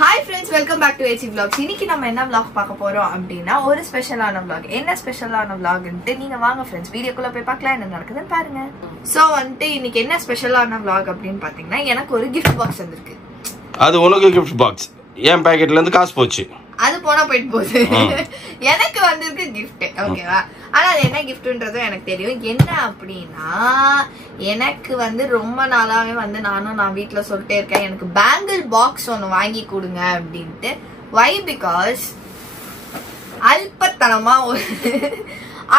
Hi friends, welcome back to HC Vlogs. இன்னைக்கு நம்ம என்ன vlog பார்க்க போறோம் அப்படினா ஒரு ஸ்பெஷலான vlog. என்ன ஸ்பெஷலான vlog ன்னு நீங்க வாங்க फ्रेंड्स வீடியோக்குள்ள போய் பார்க்கலாம் என்ன நடக்குதுன்னு பாருங்க. சோ வந்து இன்னைக்கு என்ன ஸ்பெஷலான vlog அப்படினு பாத்தீங்கன்னா எனக்கு ஒரு gift box வந்திருக்கு. அது உனக்கு gift box. ஏன் பாக்கெட்ல இருந்து காசு போச்சு. அது போனா போயிட்டு போகுது. எனக்கு வந்திருக்கு gift. ஓகேவா? ஆனா அது என்ன giftன்றது எனக்கு தெரியும். என்ன அப்படினா எனக்கு வந்து ரொம்ப நாளாவே வந்து நான் வீட்ல சொல்லிட்டே இருக்கேன் எனக்கு பேங்கிள் பாக்ஸ் ஒன்னு வாங்கி கொடுங்க அப்படினு. Why? Because அல்பத்தனமா ஒரு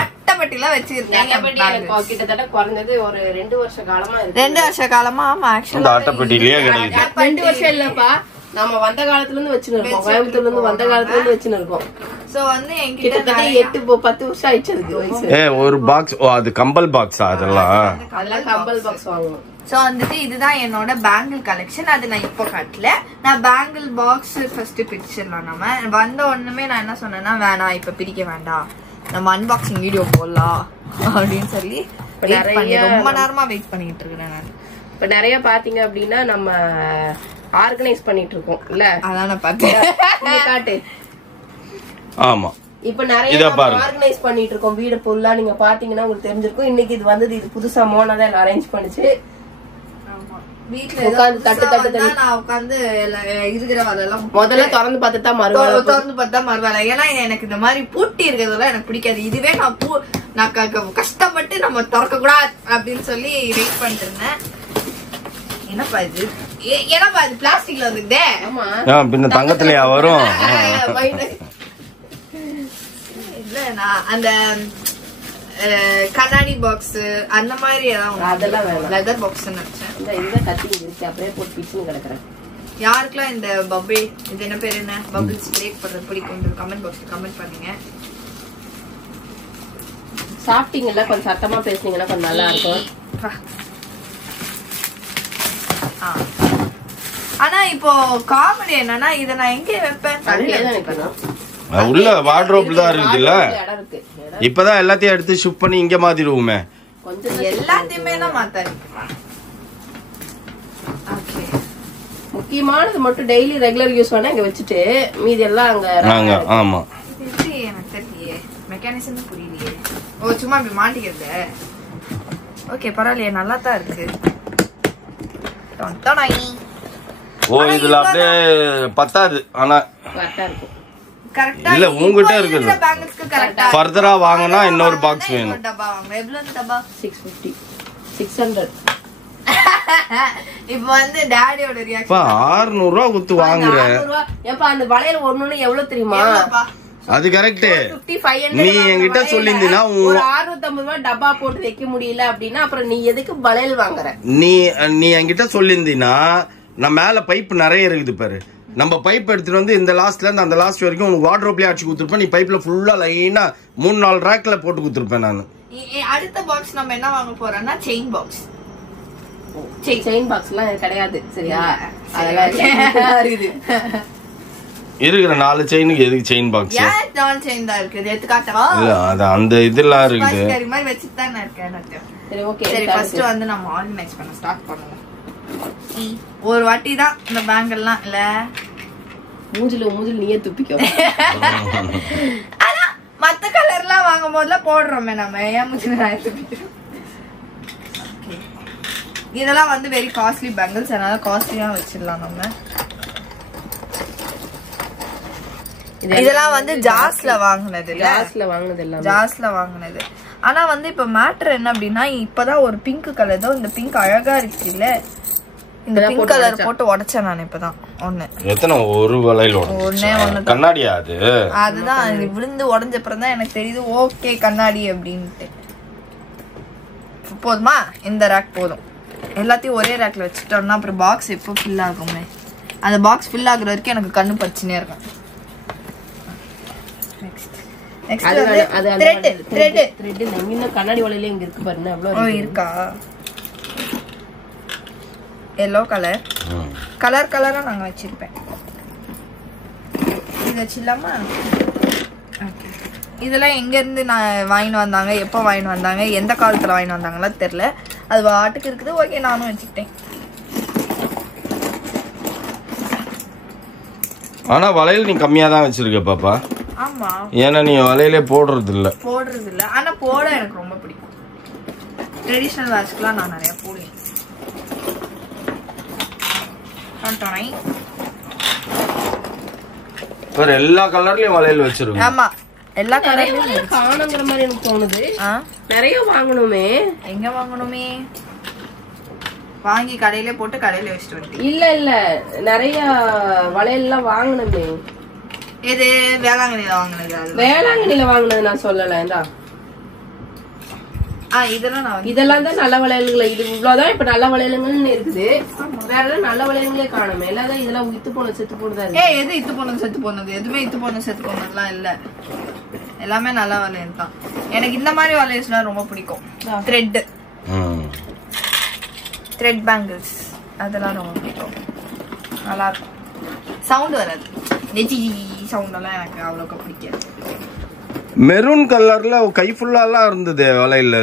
அட்டப்பட்டில வச்சிருக்கேன். எனக்கு கிட்டத்தட்ட குறைஞ்சது ஒரு 2 வருஷ காலமா இருக்கு. 2 வருஷ காலமா ஆமா ஆக்சுவலா அட்டப்பட்டிலேயே கிடக்குது. 2 வருஷம் இல்லப்பா. நம்ம வந்த காலத்துல இருந்து வச்சிருக்கோம். கோயம்புத்தூர்ல இருந்து வந்த காலத்துல இருந்து வச்சிருக்கோம். சோ வந்து என்கிட்ட 8-10 வருஷம் ஆயிடுச்சு வயசு. ஒரு பாக்ஸ் அது கம்பல் பாக்ஸா அதெல்லாம் கம்பல் பாக்ஸ் வாங்குவோம். சோ வந்துட்டு இதுதான் என்னோட பேங்கிள் கலெக்ஷன். அது நான் இப்போ காட்டல. நான் பேங்கிள் பாக்ஸ் ஃபர்ஸ்ட் பிரிச்சிடலாம். நம்ம வந்த ஒண்ணுமே நான் என்ன சொன்னேன்னா வேணாம் இப்ப பிரிக்க வேண்டாம் நம்ம அன்பாக்சிங் வீடியோ போடலாம் அப்படின்னு சொல்லி ரொம்ப நேரமா வெயிட் பண்ணிட்டு இருக்கேன் நான். இப்ப நிறைய பாத்தீங்க அப்படின்னா நம்ம ஆர்கனைஸ் பண்ணிட்டு இருக்கோம் இல்ல, அதான் நான் பார்த்தேன். காட்டு. ஆமா இப்ப நிறைய ஆர்கனைஸ் பண்ணிட்டு இருக்கோம் வீடு ஃபுல்லா. நீங்க பாத்தீங்கன்னா உங்களுக்கு தெரிஞ்சிருக்கும். இன்னைக்கு இது வந்து இது புதுசா மோனா தான் அரேஞ்ச் பண்ணிச்சு. வீட்டுல உட்காந்து தட்டு நான் உட்காந்து இருக்கிற அதெல்லாம் முதல்ல திறந்து பார்த்து தான் திறந்து பார்த்தா மறுவேலை. ஏன்னா எனக்கு இந்த மாதிரி பூட்டி இருக்கிறதெல்லாம் எனக்கு பிடிக்காது. இதுவே நான் கஷ்டப்பட்டு நம்ம திறக்க கூடாது அப்படின்னு சொல்லி வெயிட் பண்ணிட்டு இருந்தேன். என்னப்பா இது? என்னப்பா இது பிளாஸ்டிக்ல வந்துதே? ஆமா பின்ன தங்கத்திலயா வரும்? இல்ல நான் அந்த கண்ணாடி பாக்ஸ் அந்த மாதிரி அதெல்லாம் லெதர் பாக்ஸ் நினைச்சேன். இந்த கத்தி இருக்கு அப்படியே போட்டு பிச்சுன்னு கிடக்குறேன். யாருக்கெல்லாம் இந்த பபிள் இது என்ன பேர் என்ன பபிள்ஸ் பிரேக் பண்றது பிடிக்கும் கமெண்ட் பாக்ஸ்ல கமெண்ட் பண்ணுங்க. சாப்பிட்டீங்கல்ல கொஞ்சம் சத்தமா பேசுனீங்கன்னா கொஞ்சம் நல்லா இருக்கும். ஆனா இப்போ காமெடி என்னன்னா இத நான் எங்க வைப்பேன்? உள்ள வார்ட்ரோப்ல தான் இருக்குல்ல. இப்பதான் எல்லாத்தையும் எடுத்து ஷிஃப்ட் பண்ணி இங்க மாத்திடுவோமே. எல்லாத்தையுமே தான் மாத்தாரு. முக்கியமானது மட்டும் டெய்லி ரெகுலர் யூஸ் பண்ண இங்க வச்சுட்டு மீதி எல்லாம் அங்க. ஆமா எனக்கு தெரியலையே மெக்கானிசம் புரியலையே. ஓ சும்மா இப்படி மாட்டிக்கிறது. ஓகே பரவாயில்லையே நல்லா தான் இருக்கு. ஓ இதுல அப்படியே பத்தாது. ஆனா கரெக்டா இருக்கும். கரெக்ட்டா இல்ல உங்ககிட்ட இருக்குது. பேங்கிள்ஸ்க்கு கரெக்ட்டா ஃபர்தரா வாங்குனா இன்னொரு பாக்ஸ் வேணும். டப்பா வாங்க. எவ்வளவு டப்பா? 650 600. இப்போ வந்து டாடியோட ரியாக்ஷன். பா 600 ரூபாய் குத்து வாங்குறேன். ஏப்பா அந்த வளையல் ஒண்ணு எவ்வளவு தெரியுமா? அது கரெக்ட். நீ என்கிட்ட சொல்லிருந்தீனா ஒரு 650 ரூபாய் டப்பா போட்டு வைக்க முடியல அப்படின்னா அப்புறம் நீ எதுக்கு வளையல் வாங்குற? நீ என்கிட்ட சொல்லிருந்தீனா நான் மேல பைப் நிறைய இருக்குது பாரு. நம்ம பைப் எடுத்துட்டு வந்து இந்த லாஸ்ட்ல இருந்து அந்த லாஸ்ட் வரைக்கும் உனக்கு வார்ட்ரோப்லயே அடிச்சு கொடுத்துருப்பேன். நீ பைப்ல ஃபுல்லா லைனா 3-4 ரேக்ல போட்டு கொடுத்துருப்பேன் நான். அடுத்த பாக்ஸ் நம்ம என்ன வாங்க போறோம்னா செயின் பாக்ஸ். செயின் பாக்ஸ் எல்லாம் கிடையாது சரியா? அதெல்லாம் இருக்குது. இருக்கிற 4 செயினுக்கு எதுக்கு செயின் பாக்ஸ்? ஏன் 4 செயின் தான் இருக்குது? எடுத்து காட்டவா? இல்ல அது அந்த இதெல்லாம் இருக்குது. சரி மாதிரி வச்சிட்டு தான் இருக்கேன் நான். சரி ஓகே. சரி ஃபர்ஸ்ட் வந்து நம்ம ஆர்கனைஸ் பண்ண ஸ்டார்ட் பண்ணுவோம். ஒரு வாட்டி தான் இந்த பேங்கெல்லாம் இல்ல மூஞ்சில நீயே துப்பிக்கோ. ஆனா மத்த கலர்லாம் வாங்கும் போதுலாம் போடுறோமே நம்ம. ஏன் மூஞ்சில நான் துப்பிக்கிறோம்? இதெல்லாம் வந்து வெரி காஸ்ட்லி பேங்கிள்ஸ். அதனால காஸ்ட்லியா வச்சிடலாம் நம்ம. இதெல்லாம் வந்து ஜாஸ்ல வாங்குனது இல்ல, ஜாஸ்ல வாங்குனது. ஆனா வந்து இப்ப மேட்டர் என்ன அப்படின்னா இப்பதான் ஒரு பிங்க் கலர் தான். இந்த பிங்க் அழகா இருக்கு இல்ல, இந்த பிங்க் கலர் போட்டு உடைச்சேன் நான் இப்பதான். ஒண்ணு எத்தனை ஒரு வளையல் ஒண்ணு கண்ணாடியா? அதுதான் விழுந்து உடஞ்ச அப்புறம் தான் எனக்கு தெரியுது ஓகே கண்ணாடி அப்படின்ட்டு. போதுமா? இந்த ரேக் போதும். எல்லாத்தையும் ஒரே ரேக்ல வச்சுட்டோம்னா அப்புறம் பாக்ஸ் எப்போ ஃபில் ஆகுமே. அந்த பாக்ஸ் ஃபில் ஆகுற வரைக்கும் எனக்கு கண்ணு பச்சுனே இருக்கும். கண்ணாடி வளையல இங்க இருக்கு பாருங்க. அவ்வளவு இருக்கா? எல்லோ கலர் கலரா நாங்க வச்சிருப்பேன். இது வச்சிடலாமா? இதெல்லாம் எங்க இருந்து நான் வாங்கிட்டு வந்தாங்க, எப்போ வாங்கிட்டு வந்தாங்க, எந்த காலத்துல வாங்கிட்டு வந்தாங்களா தெரியல. அது வாட்டுக்கு இருக்குது. ஓகே நானும் வச்சுக்கிட்டேன். ஆனா வளையல் நீ கம்மியா தான் வச்சிருக்க பாப்பா. ஆமா. ஏன்னா நீ வளையலே போடுறது இல்ல. ஆனா போட எனக்கு ரொம்ப பிடிக்கும். ட்ரெடிஷனல் வாஷ்க்குலாம் நான் நிறைய போடுவேன். வேற எல்லா கலர்லயும் வளையல் வச்சிருக்கோம். ஆமா எல்லா கலர்லயும் காணுங்கிற மாதிரி எனக்கு தோணுது. நிறைய வாங்கணுமே. எங்க வாங்கணுமே? வாங்கி கடையில போட்டு கடையில வச்சுட்டு வந்து. இல்ல நிறைய வளையல் எல்லாம் வாங்கணுமே. இது வேளாங்கண்ணில வாங்கினது. வேளாங்கண்ணில வாங்கினது நான் சொல்லல. இதெல்லாம் தான் நல்ல வளையல்கள். இது இவ்வளவுதான் இப்ப நல்ல வளையல்கள்னு இருக்குது. வேற எல்லாம் நல்ல வளையல்களே காணுமே. எல்லாரும் இதெல்லாம் இத்து போன செத்து போனதா. எது இத்து போனது செத்து போனது? எதுவுமே இத்து போன செத்து போனதுலாம் இல்ல. எல்லாமே நல்ல வளையல் தான். எனக்கு இந்த மாதிரி வளையல்ஸ்லாம் ரொம்ப பிடிக்கும். த்ரெட் பேங்கிள்ஸ் அதெல்லாம் ரொம்ப பிடிக்கும். நல்லா இருக்கும். சவுண்ட் வராது. சவுண்ட் எல்லாம் எனக்கு அவ்வளோக்கு பிடிக்காது. மெரூன் கலர்ல கை ஃபுல்லாலாம் இருந்தது வளையல்ல.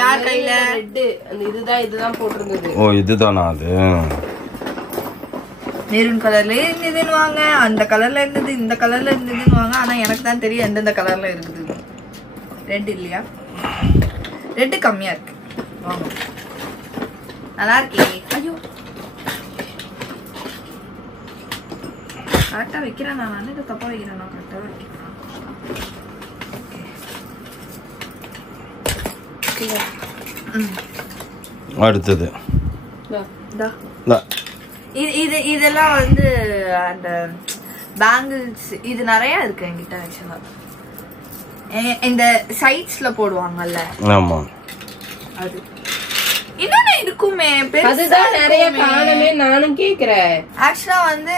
யார் கையில? ரெட். அந்த இதுதான் போட்டிருந்தது. ஓ இதுதானா அது? மெரூன் கலர்ல இருந்ததுன்னு வாங்க, அந்த கலர்ல இருந்தது, இந்த கலர்ல இருந்ததுன்னு வாங்க. ஆனா எனக்கு தான் தெரியும் எந்தெந்த கலர்ல இருக்குது. ரெட் இல்லையா? ரெட் கம்மியா இருக்கு. வாங்க. நல்லா இருக்கே. ஐயோ கரெக்டா வைக்கிறேன். நான் அன்னைக்கு தப்பா வைக்கிறேன். நான் கரெக்டா வைக்கிறேன். அடுத்தது இதெல்லாம் வந்து அந்த பேங்கிள்ஸ் இது நிறைய இருக்கு என்கிட்ட. ஆக்சுவலா இந்த சைட்ஸ்ல போடுவாங்கல்ல. ஆமா அது இன்னொன்னு இருக்குமே. அதுதான் நிறைய காணுமே நானும் கேக்குறேன். ஆக்சுவலா வந்து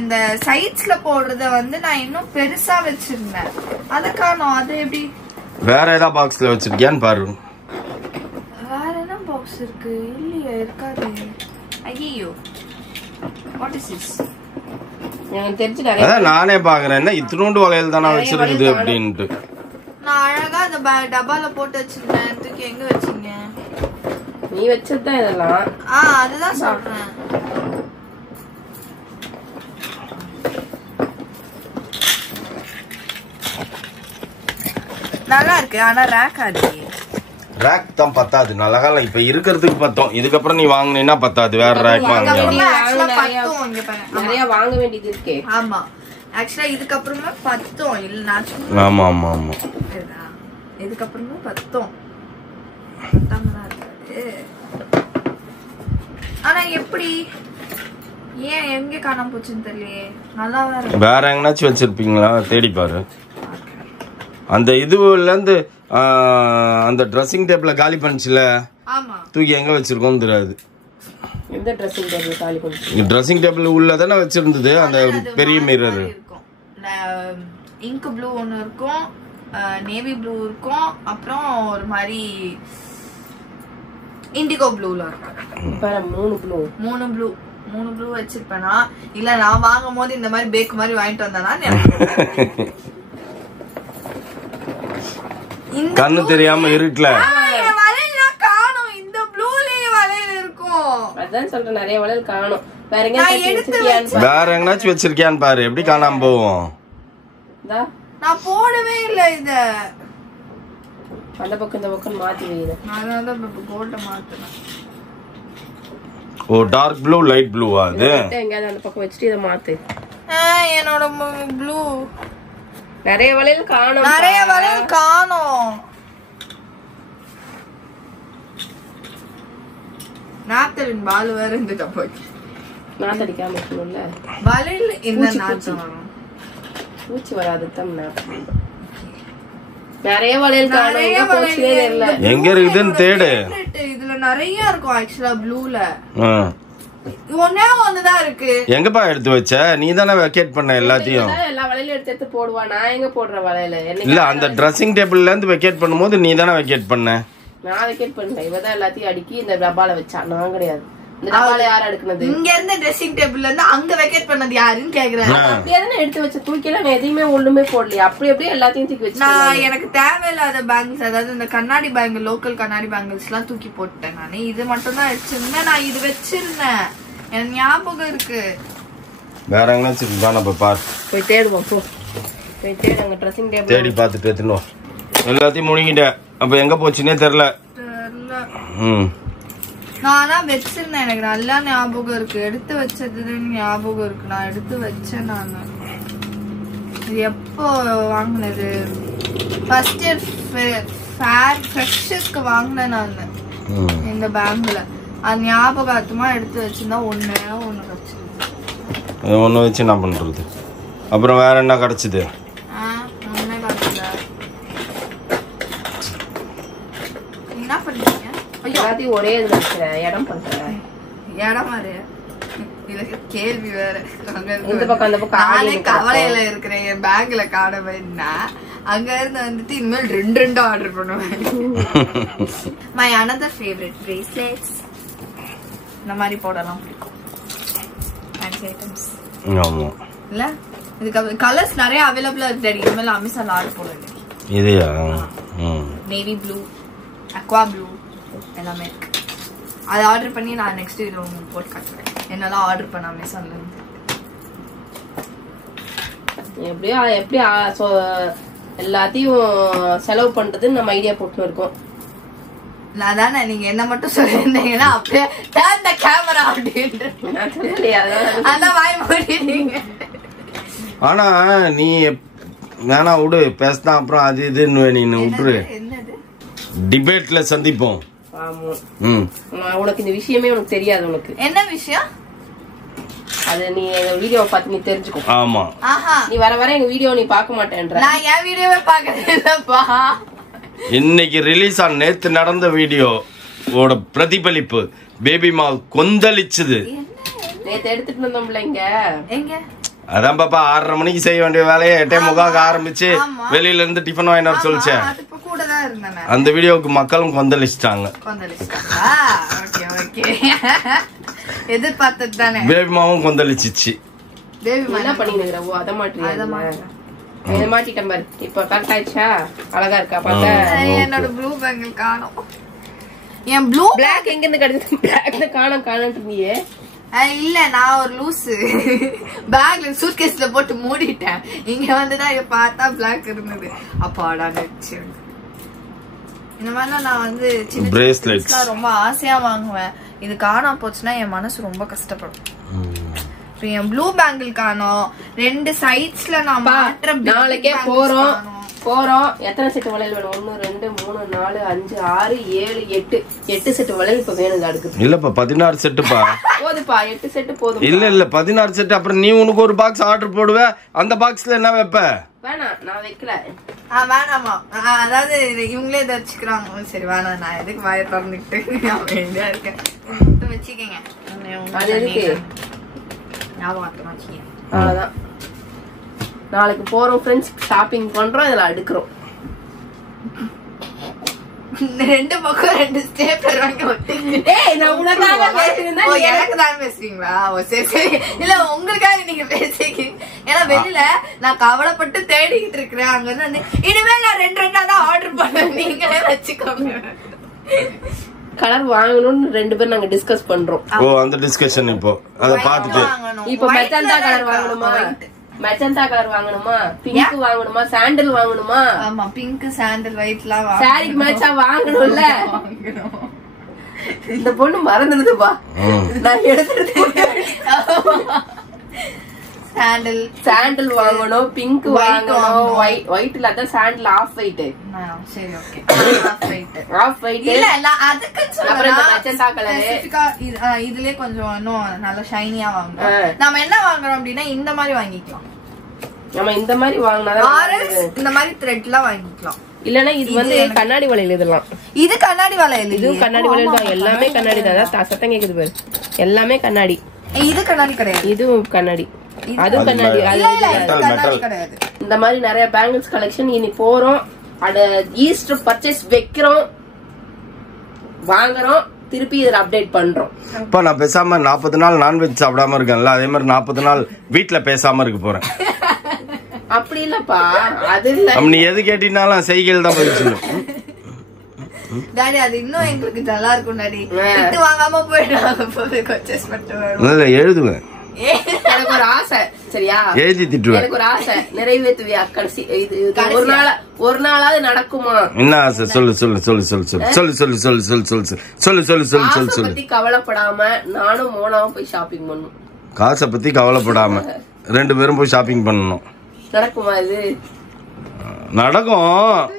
இந்த சைட்ஸ்ல போடுறத வந்து நான் இன்னும் பெருசா வச்சிருந்தேன். அத காணோம். அது எப்படி? வேற ஏதாவது பாக்ஸ்ல வச்சிருக்கியான்னு பாரு. வேற என்ன பாக்ஸ் இருக்கு? இல்லையா இருக்காது. ஐயோ வாட் இஸ் திஸ்? எனக்கு தெரிஞ்சு நிறைய. அதான் நானே பாக்குறேன். என்ன இத்துணூண்டு வளையல் தானே வச்சிருக்குது அப்படின்ட்டு. நான் அழகா அந்த டப்பால போட்டு வச்சிருந்தேன். தூக்கி எங்க வச்சீங்க? நீ வச்சதுதான் இதெல்லாம். அதுதான் சொல்றேன். நல்லா இருக்கு. ஆனா ரேக் ஆச்சு. ரேக் தான் பத்தாது. நல்ல காலம் இப்ப இருக்கிறதுக்கு பத்தோம். இதுக்கப்புறம் நீ வாங்கினா பத்தாது. வேற ரேக் வாங்க. நிறைய வாங்க வேண்டியது இருக்கே. ஆமா ஆக்சுவலா இதுக்கப்புறமா பத்தோம். இல்ல நான் ஆமா ஆமா ஆமா இதுக்கப்புறமா பத்தோம். ஆனா எப்படி ஏன் எங்க காணாம போச்சுன்னு தெரியலையே. நல்லா வேற எங்கனாச்சும் வச்சிருப்பீங்களா? தேடி பாரு. அந்த இதுல இருந்து அந்த ட்ரெஸ்ஸிங் டேபிள்ல காலி பண்ணிச்சுல. ஆமா தூக்கி எங்க வச்சிருக்கோம்னு தெரியாது. எந்த ட்ரெஸ்ஸிங் டேபிள் காலி பண்ணி? ட்ரெஸ்ஸிங் டேபிள் உள்ள தானே வச்சிருந்தது அந்த பெரிய மிரர். இங்க் ப்ளூ ஒன்னு இருக்கும், நேவி ப்ளூ இருக்கும், அப்புறம் ஒரு மாதிரி இண்டிகோ ப்ளூல இருக்கும். மூணு ப்ளூ வச்சிருப்பேனா? இல்ல நான் வாங்கும் போது இந்த மாதிரி பேக் மாதிரி வாங்கிட்டு வந்தானா? கண்ணு தெரியாம இருட்டல காணும். இந்த ப்ளூலயே வளையல் இருக்கும். அதான் சொல்றேன் நிறைய வளையல் காணும். வேற எங்கனாச்சும் வச்சிருக்கியான்னு பாரு. எப்படி காணாம போவோம்? நான் போடவே இல்ல. இத அந்த பக்கம் இந்த பக்கம் மாத்தி வைங்க. அதனால போட்ட மாத்துறேன். ஓ டார்க் ப்ளூ லைட் ப்ளூவா? அது எங்கயாவது அந்த பக்கம் வச்சிட்டு இத மாத்து. என்னோட ப்ளூ நிறைய வளையல் காணும். நிறைய வளையல் காணும். நாத்தலின் பால் வேற இந்த டப்பாக்கு. நாத்தடிக்காம இருக்கணும்ல. வளையல் இந்த நாத்தம் வரும். பூச்சி வராது தம்னா. நிறைய வளையல் காணும். பூச்சியே இல்ல. எங்க இருக்குதுன்னு தேடு. இதுல நிறைய இருக்கும் ஆக்சுவலா ப்ளூல. ஒண்ணே ஒண்ணுதான் இருக்கு. எங்கப்பா எடுத்து வச்ச? நீ தானே வெக்கேட் பண்ண எல்லாத்தையும். எல்லா வளையலும் எடுத்து போடுவா. நான் எங்க போடுற வளையல? இல்ல அந்த ட்ரெஸ்ஸிங் டேபிள்ல இருந்து வெக்கேட் பண்ணும்போது நீ தானே வெக்கேட் பண்ண. நான் வெக்கேட் பண்ணல. இவதான் எல்லாத்தையும் அடுக்கி இந்த டப்பால வச்சா. நான் கிடையாது. இந்த டப்பால யார் அடுக்குனது? இங்க இருந்து ட்ரெஸ்ஸிங் டேபிள்ல இருந்து அங்க வெக்கேட் பண்ணது யாருன்னு கேக்குறேன். அப்படியே தானே எடுத்து வச்ச. தூக்கில நான் எதையுமே ஒண்ணுமே போடலையா? அப்படி அப்படியே எல்லாத்தையும் தூக்கி வச்சு நான் எனக்கு தேவையில்லாத பேங்கிள்ஸ், அதாவது இந்த கண்ணாடி பேங்கிள், லோக்கல் கண்ணாடி பேங்கிள்ஸ் எல்லாம் தூக்கி போட்டேன். நானு இது மட்டும் தான் வச்சிருந்தேன். நான் இது வச்சிருந்தேன். எனக்கு ஞாபகம் இருக்கு. வேற எங்கேயாச்சும் தானே பார். போய் தேடுவோம் போ. போய் தேடு அங்க ட்ரெஸ்ஸிங் டேபிள். தேடி பார்த்துட்டு எடுத்துனோம். எல்லாத்தையும் முழுங்கிட்டேன். அப்ப எங்க போச்சுன்னே தெரியல. நானா வச்சிருந்தேன், எனக்கு நல்லா ஞாபகம் இருக்கு. எடுத்து வச்சது ஞாபகம் இருக்கு. நான் எடுத்து வச்சேன். நானு இது எப்போ வாங்கினது? ஃபர்ஸ்ட் ஃப்ரெஷ்ஷுக்கு வாங்கினேன் நான் இந்த பேங்க்ல. அது ஞாபகார்த்தமா எடுத்து வச்சிருந்தா ஒண்ணு வச்சிருந்தேன். ஒண்ணு வச்சு என்ன பண்றது? அப்புறம் வேற என்ன கிடைச்சது? என்ன பண்ணீங்க? எல்லாத்தையும் ஒரே இதுல இடம் பண்றேன். இடம் மாதிரி கேள்வி வேற. இந்த பக்கம் அந்த பக்கம் நானே கவலையில இருக்கிறேன். என் பேக்ல காணவேன்னா அங்க இருந்து வந்துட்டு இனிமேல் 2 ஆர்டர் பண்ணுவேன். My another favorite bracelets. இந்த மாதிரி போடலாம் பிடிக்கும். Fancy items. ஆமா. இல்ல இதுக்கு கலர்ஸ் நிறைய அவைலபிளா இருக்கு. இனிமேல் அமேசான்ல ஆர்டர் போடுறேன். இதுயா? நேவி ப்ளூ, அக்வா ப்ளூ எல்லாமே இருக்கு. அதை ஆர்டர் பண்ணி நான் நெக்ஸ்ட் இதுல உங்களுக்கு போட்டு காட்டுறேன். என்னெல்லாம் ஆர்டர் பண்ண அமேசான்ல இருந்து. எப்படி எல்லாத்தையும் செலவு பண்றதுன்னு நம்ம ஐடியா போட்டு இருக்கோம். அதானே நீங்க என்ன மட்டும் சொல்லிருந்தீங்கன்னா அப்படியே turn the camera அப்படின்ட்டு அதான் வாய் மூடிட்டீங்க. ஆனா நீ வேணா விடு, பேசினா அப்புறம் அது இதுன்னு நீ விட்டுரு. டிபேட்ல சந்திப்போம். உனக்கு இந்த விஷயமே உனக்கு தெரியாது. உனக்கு என்ன விஷயம்? அது நீ எங்க வீடியோவை பார்த்து நீ தெரிஞ்சுக்கோ. ஆமா. நீ வர வர எங்க வீடியோ நீ பார்க்க மாட்டேன்ற. நான் என் வீடியோவே பார்க்கறேன்ப்பா. இன்னைக்கு ரிலீஸ் ஆன நேத்து நடந்த வீடியோவோட பிரதிபலிப்பு பேபி மால் கொந்தளிச்சுது. நேத்து எடுத்துட்டு வந்தோம்ல இங்க. எங்க? அதான் பாப்பா 6:30 மணிக்கு செய்ய வேண்டிய வேலையை 8:45 ஆரம்பிச்சு வெளியில இருந்து டிஃபன் வாங்கிட்டு வர சொல்லிச்சேன். அந்த வீடியோவுக்கு மக்களும் கொந்தளிச்சிட்டாங்க. எதிர்பார்த்தது தானே. பேபி மாவும் கொந்தளிச்சிச்சு. என்ன பண்ணிக்கிறோ அத மாட்டிட்டேன் பாரு. இப்ப கரெக்ட் ஆயிடுச்சா? அழகா இருக்கா பார்த்தா? என்னோட ப்ளூ பேங்கிள் காணோம். என் ப்ளூ பிளாக் எங்க இருந்து கிடைச்சது? பிளாக் காணோம்ட்டு நீயே. இல்ல நான் ஒரு லூசு. பேக்ல சூட்கேஸ்ல போட்டு மூடிட்டேன். இங்க வந்துதான் இங்க பார்த்தா பிளாக் இருந்தது. அப்பாடா நெச்சு. இந்த மாதிரிலாம் நான் வந்து சின்ன பிரேஸ்லெட்ஸ் ரொம்ப ஆசையா வாங்குவேன். இது காணாம போச்சுன்னா என் மனசு ரொம்ப கஷ்டப்படும். என் ப்ளூ பேங்கிள் காணோம். 2 சைட்ஸ்ல நான் மாற்ற. நாளைக்கே போறோம். எத்தனை செட்டு வளையல் வேணும்? 1 2 3 4 5 6 7 8 செட்டு வளையல் இப்ப வேணும். அடுக்கு இல்லப்பா 16 செட்டுப்பா. போதுப்பா 8 செட்டு போதும். இல்ல 16 செட்டு. அப்புறம் நீ உனக்கு ஒரு பாக்ஸ் ஆர்டர் போடுவ. அந்த பாக்ஸ்ல என்ன வைப்ப? வேணாம் நான் வைக்கல. வேணாமா? அதாவது இவங்களே தச்சுக்கிறாங்க. சரி வேணாம், நான் எதுக்கு வாய திறந்துக்கிட்டு இருக்கேன். வச்சுக்கங்க. அவ்வளவுதான். நாளைக்கு போறோம் ஃப்ரெண்ட்ஸ், ஷாப்பிங் பண்றோம், இதெல்லாம் எடுக்கிறோம். 2 பக்கம் 2 ஸ்டேப்லர் வாங்கி ஒட்டிங்க. நான் உனக்காக பேசுறேன். எனக்கு தான் பேசுறீங்களா? சரி. இல்ல உங்களுக்காக நீங்க பேசுறீங்க. ஏன்னா வெளியில நான் கவலைப்பட்டு தேடிக்கிட்டு இருக்கிறேன். அங்க வந்து இனிமேல் நான் 2 தான் ஆர்டர் பண்ணுவேன். நீங்களே வச்சுக்கோங்க. கலர் வாங்கணும்னு 2 பேரும் நாங்க டிஸ்கஸ் பண்றோம். அந்த டிஸ்கஷன் இப்போ அத பாத்துட்டு இப்போ மெஜந்தா கலர் வாங்கணுமா? மெஜந்தா கலர் வாங்கணுமா? பிங்க் வாங்கணுமா? சாண்டல் வாங்கணுமா? ஆமா, பிங்க் சாண்டல் ஒயிட்லாம் வாங்கணும். சாரிக்கு மேட்சா வாங்கணும்ல. இந்த பொண்ணு மறந்துடுதுப்பா. நான் எடுத்துட்டு சாண்டல் வாங்கணும், பிங்க் வாங்கணும், ஒயிட்ல அதான் சாண்டல் ஆஃப் ஒயிட். சரி ஓகே. ஆஃப் ஒயிட் இல்ல அதுக்கு அப்புறம் இந்த மெஜந்தா கலர் இதுலயே கொஞ்சம் இன்னும் நல்ல ஷைனியா வாங்கணும். நாம என்ன வாங்குறோம் அப்படின்னா இந்த மாதிரி வாங்கிக்கலாம். நம்ம இந்த மாதிரி வாங்கினா இந்த மாதிரி த்ரெட்லாம் வாங்கிக்கலாம். இல்லனா இது வந்து கண்ணாடி வளையல். இதெல்லாம் இது கண்ணாடி வளையல். இதுவும் கண்ணாடி வளையல் தான். எல்லாமே கண்ணாடி தான். சத்தம் கேக்குது பாரு. எல்லாமே கண்ணாடி. இது கண்ணாடி கிடையாது. இதுவும் கண்ணாடி. அதுவும் கண்ணாடி. கிடையாது. இந்த மாதிரி நிறைய பேங்கிள்ஸ் கலெக்ஷன் இனி போறோம். அத ஈஸ்டர் பர்ச்சேஸ் வைக்கிறோம், வாங்குறோம், திருப்பி இதுல அப்டேட் பண்றோம். இப்ப நான் பேசாம 40 நாள் நான்வெஜ் சாப்பிடாம இருக்கேன்ல, அதே மாதிரி 40 நாள் வீட்டுல பேசாம இருக்க போறேன். அப்படி இல்லப்பா, அது இல்ல. நீ எது கேட்டீங்கனாலும் செய்கையில் தான் பதில் சொல்லும். டாடி அது இன்னும் எங்களுக்கு நல்லா இருக்கும் டாடி. விட்டு வாங்காம போயிடுவாங்க. பர்ச்சேஸ் பண்ணிட்டு எழுதுவேன். எனக்கு ஒரு ஆசை சரியா, எழுதி திட்டுவேன். எனக்கு ஒரு ஆசை நிறைவேற்றுவியா கடைசி இது ஒரு நாளாவது நடக்குமா? என்ன ஆசை சொல்லு சொல்லு சொல்லு சொல்லு சொல்லு சொல்லு சொல்லு சொல்லு சொல்லு சொல்லு சொல்லு சொல்லு சொல்லு சொல்லு சொல்லு. பத்தி கவலைப்படாம நானும் மோனாவும் போய் ஷாப்பிங் பண்ணணும். காசை பத்தி கவலைப்படாம 2 பேரும் போய் ஷாப்பிங் பண்ணணும். நடக்குமா இது? நடக்கும்.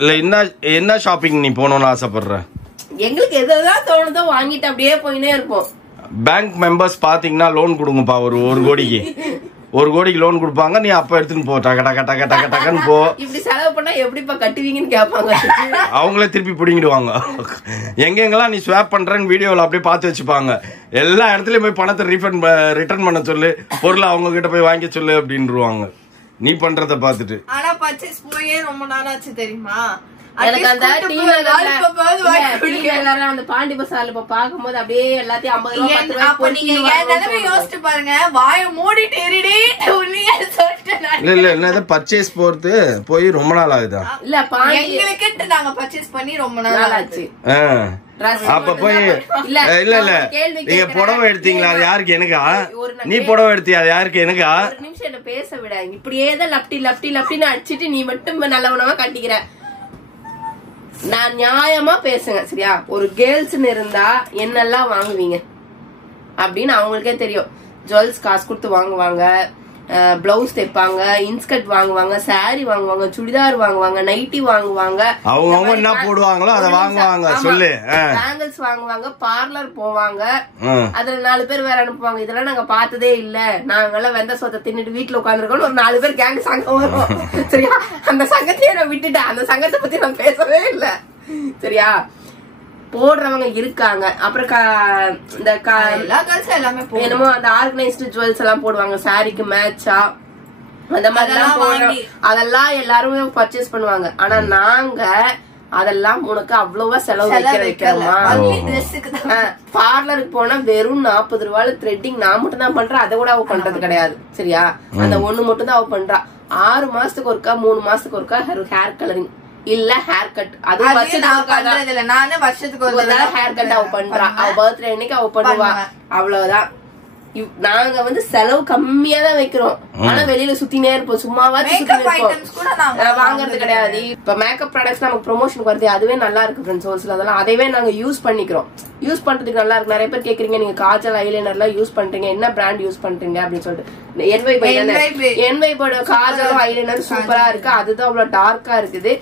இல்ல என்ன ஷாப்பிங் நீ போகணும்னு ஆசைப்படுற? எங்களுக்கு எதாவது தோணுதோ வாங்கிட்டு அப்படியே போயினே இருப்போம். பேங்க் மெம்பர்ஸ் பாத்தீங்கன்னா லோன் கொடுங்கப்பா, ஒரு கோடிக்கு லோன் கொடுப்பாங்க. நீ அப்ப எடுத்துன்னு போ, டக டக டக டக டகன்னு போ. இப்படி செலவு பண்ணா எப்படிப்பா கட்டுவீங்கன்னு கேட்பாங்க. அவங்களே திருப்பி பிடிங்கிடுவாங்க. எங்கெங்கெல்லாம் நீ ஸ்வாப் பண்றேன்னு வீடியோல அப்படியே பார்த்து வச்சுப்பாங்க. எல்லா இடத்துலயும் போய் பணத்தை ரிட்டர்ன் பண்ண சொல்லு, பொருளை அவங்க கிட்ட போய் வாங்கி சொல்லு அப்படின்ருவாங்க நீ பண்றத பாத்துட்டு. ஆனா பர்ச்சேஸ் போயே ரொம்ப நாளாச்சு தெரியுமா? எனக்கு அந்த அந்த பாண்டி பசார்ல இப்ப பாக்கும்போது அப்படியே எல்லாத்தையும் 50 ரூபாய் யோசிச்சு பாருங்க. வாய மூடிட்டு இல்ல என்ன பர்ச்சேஸ் போறது போய் ரொம்ப நாள் ஆகுதா? இல்ல எங்களுக்கு நாங்க பர்ச்சேஸ் பண்ணி ரொம்ப நாள் ஆச்சு. அப்ப போய் இல்ல இல்ல நீங்க புடவை எடுத்தீங்களா? அது யாருக்கு? எனக்கா? நீ புடவை எடுத்தியா? அது யாருக்கு? எனக்கா? ஒரு நிமிஷம் என்ன பேச விட. இப்படியேதான் லப்டின்னு அடிச்சிட்டு நீ மட்டும் நல்லவனமா கட்டிக்கிற. நான் நியாயமா பேசுங்க சரியா? ஒரு கேர்ள்ஸ்ன்னு இருந்தா என்னெல்லாம் வாங்குவீங்க அப்படின்னு அவங்களுக்கே தெரியும். ஜுவல்ஸ் காசு கொடுத்து வாங்குவாங்க, பிளவுஸ் தைப்பாங்க, இன்ஸ்கர்ட் வாங்குவாங்க, சாரி வாங்குவாங்க, சுடிதார் வாங்குவாங்க, நைட்டி வாங்குவாங்க, அவங்க என்ன போடுவாங்களோ அதை வாங்குவாங்க. சொல்லு. பேங்கிள்ஸ் வாங்குவாங்க, பார்லர் போவாங்க, அதுல 4 பேர் வேற அனுப்புவாங்க. இதெல்லாம் நாங்க பார்த்ததே இல்ல. நாங்கெல்லாம் வெந்த சொத்தை தின்னுட்டு வீட்டுல உட்காந்துருக்கோம். ஒரு 4 பேர் கேங் சங்கம் வரும் சரியா? அந்த சங்கத்தையே நான் விட்டுட்டேன். அந்த சங்கத்தை பத்தி நான் பேசவே இல்ல சரியா? போடுறவங்க இருக்காங்க. அப்புறம் இந்த என்னமோ அந்த ஆர்கனைஸ்டு ஜுவல்ஸ் எல்லாம் போடுவாங்க சாரிக்கு மேட்சா, அந்த மாதிரி எல்லாம் அதெல்லாம் எல்லாருமே பர்ச்சேஸ் பண்ணுவாங்க. ஆனா நாங்க அதெல்லாம் உனக்கு அவ்வளவா செலவு வைக்கிறோமா? பார்லருக்கு போனா வெறும் 40 ரூபாய் த்ரெட்டிங் நான் மட்டும் தான் பண்றேன். அதை கூட அவ பண்றது கிடையாது சரியா? அந்த ஒண்ணு மட்டும் தான் அவ பண்றா. 6 மாசத்துக்கு ஒருக்கா 3 மாசத்துக்கு ஒருக்கா ஹேர் கலரிங் இல்ல ஹேர் கட். அது வருஷத்துக்கு ஒரு ஹேர் கட் அவ பண்றா. அவ பர்த்டே அன்னைக்கு அவ பண்ணுவா. அவ்வளவுதான். நாங்க வந்து செலவு கம்மியா தான் வைக்கிறோம். ஆனா வெளியில சுத்தினே இருப்போம். சும்மாவாச்சும் வாங்குறது கிடையாது. இப்ப மேக்கப் ப்ராடக்ட்ஸ் நமக்கு ப்ரொமோஷனுக்கு வருது, அதுவே நல்லா இருக்கு ஃப்ரெண்ட்ஸ். ஒரு சில அதெல்லாம் அதைவே நாங்க யூஸ் பண்ணிக்கிறோம். யூஸ் பண்றதுக்கு நல்லா இருக்கு. நிறைய பேர் கேக்குறீங்க நீங்க காஜல் ஐலைனர் எல்லாம் யூஸ் பண்றீங்க, என்ன பிராண்ட் யூஸ் பண்றீங்க அப்படின்னு சொல்லிட்டு. NY போட காஜலும் ஐலைனர் சூப்பரா இருக்கு. அதுதான் அவ்வளவு டார்க்கா இருக்குது.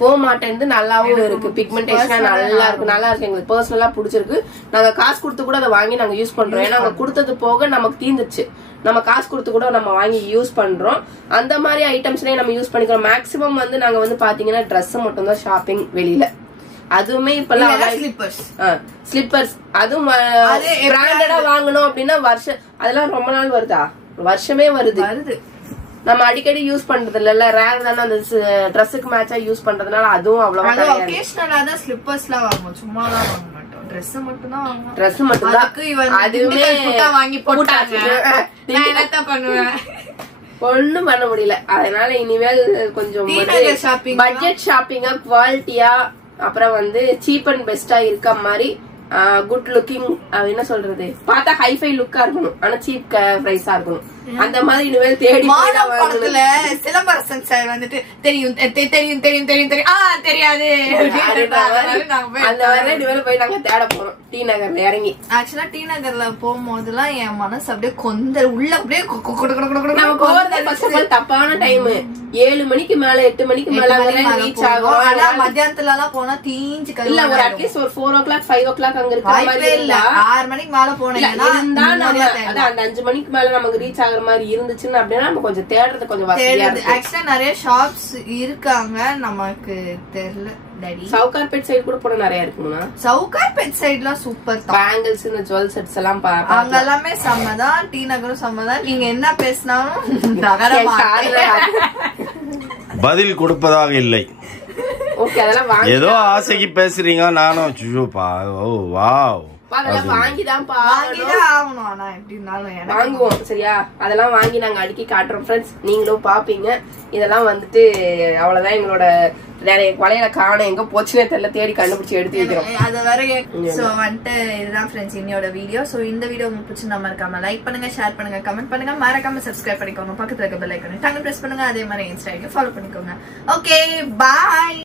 போக மாட்டேன். நல்லாவும் இருக்கு. பிக்மெண்டேஷன் நல்லா இருக்கு. நல்லா இருக்கு. எங்களுக்கு பர்சனலா பிடிச்சிருக்கு. நாங்க காசு கொடுத்து கூட அதை வாங்கி நாங்க யூஸ் பண்றோம். ஏன்னா அவங்க கொடுத்தது போக நமக்கு தீந்துச்சு. நம்ம காசு கொடுத்து கூட நம்ம வாங்கி யூஸ் பண்றோம். அந்த மாதிரி ஐட்டம்ஸ்லயே நம்ம யூஸ் பண்ணிக்கிறோம். மேக்சிமம் வந்து நாங்க வந்து பாத்தீங்கன்னா ட்ரெஸ் மட்டும் தான் ஷாப்பிங் வெளியில. அதுவுமே இப்பெல்லாம் ஸ்லிப்பர்ஸ் அதுவும் பிராண்டடா வாங்கணும் அப்படின்னா அதெல்லாம் ரொம்ப நாள் வருதா? வருஷமே வருது. நம்ம அடிக்கடி யூஸ் பண்றது இல்ல, ரேர் தானே அந்த ட்ரெஸ்ஸுக்கு மேட்சா யூஸ் பண்றதுனால அதுவும் அவ்வளவு ஸ்லிப்பர்ஸ் எல்லாம் வாங்குவோம். சும்மா தான் வாங்க மாட்டோம். ட்ரெஸ் மட்டும் தான் வாங்குவோம். ட்ரெஸ் மட்டும் தான். அதுவுமே வாங்கி போட்டாங்க. பண்ணுவேன் ஒண்ணும் பண்ண முடியல. அதனால இனிமேல் கொஞ்சம் பட்ஜெட் ஷாப்பிங்கா குவாலிட்டியா அப்புறம் வந்து சீப் அண்ட் பெஸ்டா இருக்க மாதிரி குட் லுக்கிங் என்ன சொல்றது பார்த்தா ஹைஃபை லுக்கா இருக்கணும். ஆனா சீப் பிரைஸா இருக்கணும். அந்த மாதிரி இனிமேல் தேடி சிலம்பரசன் சார் வந்துட்டு தெரியும் தெரியும் தெரியும் தெரியும் தெரியும் தெரியாது அந்த மாதிரி இனிமேல் போய் நாங்க தேட போறோம். டி நகர்ல இறங்கி ஆக்சுவலா டி நகர்ல போகும்போதெல்லாம் என் மனசு அப்படியே கொந்த உள்ள அப்படியே தப்பான டைம் 7 மணிக்கு மேல 8 மணிக்கு மேல ரீச் ஆகும். ஆனா மத்தியானத்துல எல்லாம் போனா தீஞ்சு இல்ல ஒரு அட்லீஸ்ட் ஒரு 4 o'clock 5 o'clock அங்க இருக்க மாதிரி இல்ல. 6 மணிக்கு மேல போனீங்கன்னா அந்த 5 மணிக்கு மேல நமக்கு ரீச் ஆகுற மாதிரி இருந்துச்சுன்னு அப்படின்னா நம்ம கொஞ்சம் தேடுறது கொஞ்சம் வசதியா இருக்கு. ஆக்சுவலா நிறைய ஷாப்ஸ் இருக்காங்க நமக்கு தெரியல. சவுகார்பேட் சைடு கூட போட நிறைய இருக்குமா? சவுகார்பேட் சைடுலாம் சூப்பர். பேங்கிள்ஸ் இந்த ஜுவல் செட்ஸ் எல்லாம் அங்க எல்லாமே செம்மதான். டி நகரும் செம்மதான். நீங்க என்ன பேசினாலும் பதில் கொடுப்பதாக இல்லை. ஓகே அதெல்லாம் வாங்கி ஏதோ ஆசைக்கு பேசுறீங்க நானும் ஐயோப்பா ஓ வாவ் அதெல்லாம் வாங்கிதான் வாங்கிதான் ஆகணும். ஆனா எப்படி இருந்தாலும் வாங்குவோம் சரியா. அதெல்லாம் வாங்கி நாங்க அடுக்கி காட்டுறோம் ஃப்ரெண்ட்ஸ், நீங்களும் பாப்பீங்க. இதெல்லாம் வந்துட்டு அவ்வளவுதான் எங்களோட வளையல காண எங்க போச்சுன்னே தெரியல, தேடி கண்டுபிடிச்சு எடுத்து வைக்கிறோம். அது வர சோ வந்துட்டு இதுதான் ஃப்ரெண்ட்ஸ் இன்னையோட வீடியோ. சோ இந்த வீடியோ உங்களுக்கு பிடிச்சிருந்தா மறக்காம லைக் பண்ணுங்க, ஷேர் பண்ணுங்க, கமெண்ட் பண்ணுங்க, மறக்காம சப்ஸ்கிரைப் பண்ணிக்கோங்க, பக்கத்துல இருக்க பெல் ஐகானை டங்கு பிரஸ் பண்ணுங்க, அதே மாதிரி இன்ஸ்டா ஐடி ஃபாலோ பண்ணிக்கோங்க. Okay bye.